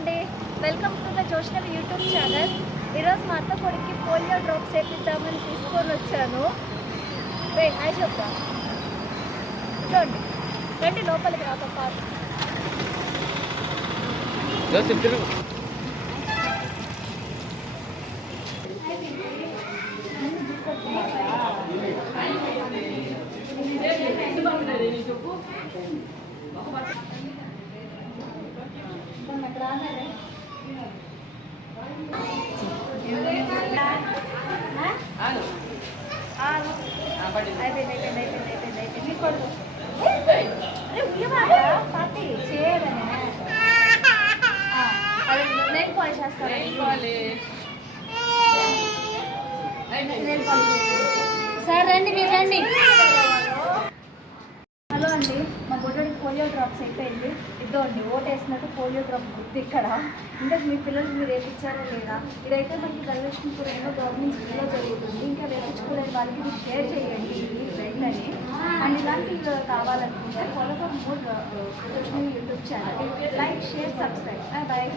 అండి, welcome to the Joshnavi YouTube channel. ఈరోజు మా అత్త కొడుక్కి పోలియో డ్రాప్స్ వేపిద్దామని తీసుకొని వచ్చాను. హాయ్ చెప్తా చూడండి, రండి లోపలికి నాతో పాటు. నేను కాల్ చేస్తాను. సార్ రండి, మీరు రండి. హలో అండి, మా బుడ్డోడికి పోలియో డ్రాప్స్ అయిపోయింది. ఇద్దండి ఓట్ వేసినట్టు పోలియో డ్రాప్ గుర్తు ఇక్కడ. ఇంకా మీ పిల్లలు మీరు వేయించారా లేదా? ఇదైతే మనకి ధనలక్ష్మీపురంలో గవర్నమెంట్ స్కూల్లో జరుగుతుంది. ఇంకా వేయించుకునే వాళ్ళకి మీరు షేర్ చేయండి ఈ రైట్లని. అండ్ ఇలాంటి కావాలనుకుంటే follow for more YouTube channel. Like, share, subscribe. Bye.